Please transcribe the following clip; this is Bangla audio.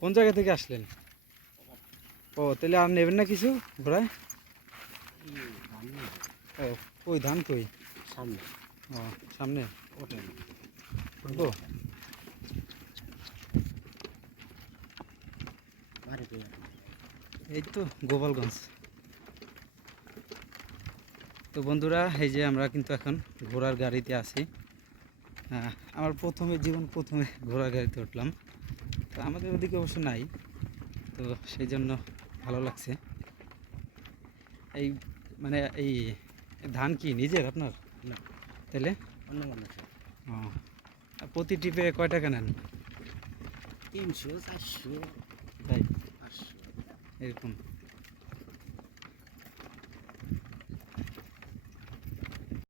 কোন জায়গা থেকে আসলেন? ও তাহলে আর নেবেন না কিছু ঘোড়ায়? ও কই ধান কই? সামনে। ও সামনে ওটাই উঠবো? এই তো গোপালগঞ্জ। তো বন্ধুরা এই যে আমরা কিন্তু এখন ঘোড়ার গাড়িতে আছি। আমার প্রথমে ঘোড়ার গাড়িতে উঠলাম। তো আমাদের ওদিকে অবশ্য নাই, তো সেই জন্য ভালো লাগছে। এই মানে এই ধান কি নিজের আপনার? না, তাহলে অন্য মানুষের। ও প্রতি ট্রিপে কয় টাকা নেন? 300, 400, তাই 500। এরকম।